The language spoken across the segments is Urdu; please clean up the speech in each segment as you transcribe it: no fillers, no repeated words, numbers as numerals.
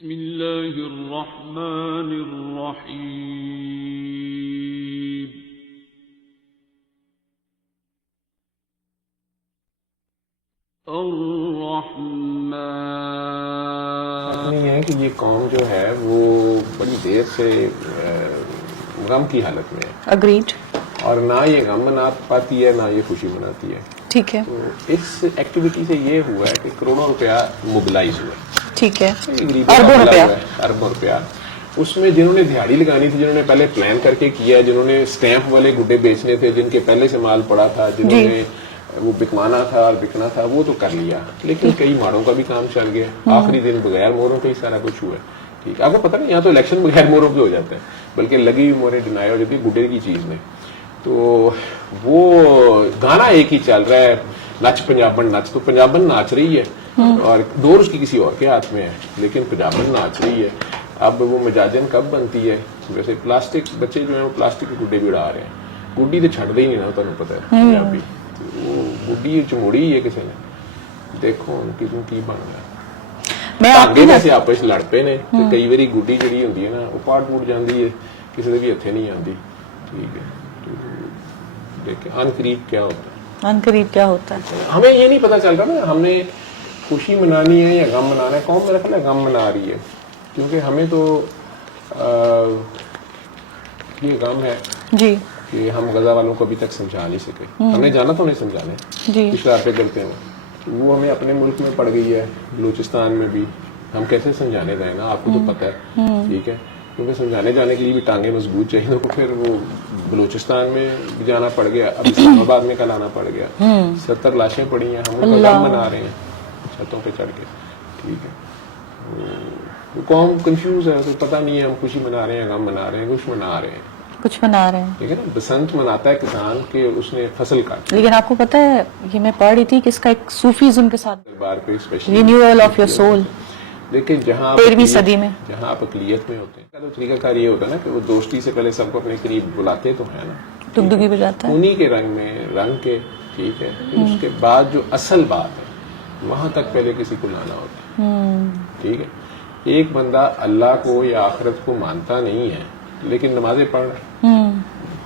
بسم اللہ الرحمن الرحیم یہ ہے کہ یہ قوم جو ہے وہ بڑی دیر سے غم کی حالت میں ہے. اگریڈ. اور نہ یہ غم منا پاتی ہے نہ یہ خوشی مناتی ہے. ٹھیک ہے. تو اس ایکٹیویٹی سے یہ ہوا ہے کہ کروڑوں روپیہ موبلائز ہوا. ٹھیک ہے. اربوں روپیہ اس میں جنہوں نے دہاڑی لگانی تھی، جنہوں نے پہلے پلان کر کے کیا، جنہوں نے اسٹیمپ والے گڈے بیچنے تھے، جن کے پہلے سے مال پڑا تھا، جنہوں نے وہ بکوانا تھا اور بکنا تھا، وہ تو کر لیا. لیکن کئی ماڑوں کا بھی کام چل گیا. آخری دن بغیر موروں کا ہی سارا کچھ ہوا ہے. ٹھیک ہے، آپ کو پتہ نہیں یہاں تو الیکشن بغیر موروں کے ہو جاتے ہیں، بلکہ لگی ہوئی موریں ڈینائی ہو جاتی ہے گڈے کی چیز میں. تو وہ گانا ایک ہی چل رہا ہے، نچ پنجابن نچ. تو پنجابن ناچ رہی ہے اور دور اس کی کسی اور کے ہاتھ میں ہے، لیکن پنجابن ناچ رہی ہے. اب وہ مجاجن کب بنتی ہے؟ ویسے پلاسٹک بچے جو ہیں وہ پلاسٹک کے گڈے بھی اڑا رہے ہیں. گڈی تو چھڑ دے ہی نہیں نا، تمہیں پتہ ہے پنجابی. وہ گڈی چموڑی ہے کسی نے، دیکھو ان کی بن گیا. ٹانگے ویسے آپس لڑ پے نے، کئی باری گڈی جہی ہوتی ہے نا وہ پاٹ پوٹ جاتی ہے، کسی کے بھی ہتھے نہیں آتی. ٹھیک ہے، دیکھیں عنقریب کیا ہوتا ہے. عنقریب کیا ہوتا ہے ہمیں یہ نہیں پتا چل رہا نا، ہم نے خوشی منانی ہے یا غم منانا ہے. قوم میرا خیال ہے غم منا رہی ہے، کیونکہ ہمیں تو یہ غم ہے جی کہ ہم غزہ والوں کو ابھی تک سمجھا نہیں سکے. ہم نے جانا تو نہیں سمجھانے، اشرار پہ کرتے ہیں. وہ ہمیں اپنے ملک میں پڑ گئی ہے، بلوچستان میں بھی. ہم کیسے سمجھانے جائیں نا، آپ کو تو پتہ ہے. ٹھیک ہے، کیونکہ سمجھانے جانے کے لیے بھی ٹانگیں مضبوط چاہیے. تو پھر وہ بلوچستان میں بھی جانا پڑ گیا، اب اسلام آباد میں کل آنا پڑ گیا. 70 لاشیں پڑی ہیں، ہم ان کا غم منا رہے ہیں چھتوں پہ چڑھ کے. ٹھیک ہے، وہ قوم کنفیوز ہے، تو پتہ نہیں ہے ہم خوشی منا رہے ہیں غم منا رہے ہیں، کچھ منا رہے ہیں. ٹھیک ہے نا، بسنت مناتا ہے کسان کہ اس نے فصل کاٹی. لیکن آپ کو پتہ ہے یہ میں پڑھ رہی تھی کہ اس کا ایک صوفیزم کے ساتھ بار پہ especially renewal of your soul. لیکن جہاں 13ویں صدی میں جہاں آپ اقلیت میں ہوتے ہیں تو طریقہ کار یہ ہوتا ہے نا کہ وہ دوستی سے پہلے سب کو اپنے قریب بلاتے تو ہیں نا، ڈگڈگی بجاتا ہے انہی کے رنگ میں رنگ کے. ٹھیک ہے، پھر اس کے بعد جو اصل بات ہے وہاں تک پہلے کسی کو لانا ہوتا ہے. ٹھیک ہے، ایک بندہ اللہ کو یا آخرت کو مانتا نہیں ہے لیکن نمازیں پڑھ رہا ہے،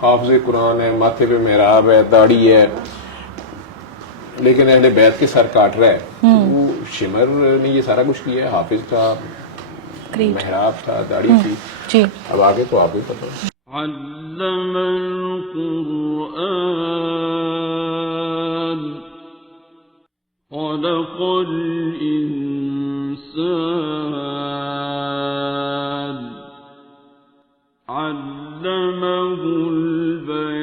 حافظ قرآن ہے، ماتھے پہ محراب ہے، داڑھی ہے، لیکن اہل بیت کے سر کاٹ رہا ہے. وہ شمر نے یہ سارا کچھ کیا ہے، حافظ تھا، محراب تھا، داڑھی تھی. اب آگے تو آپ کو پتہ ہے. علم القرآن خلق الإنسان علمه البيان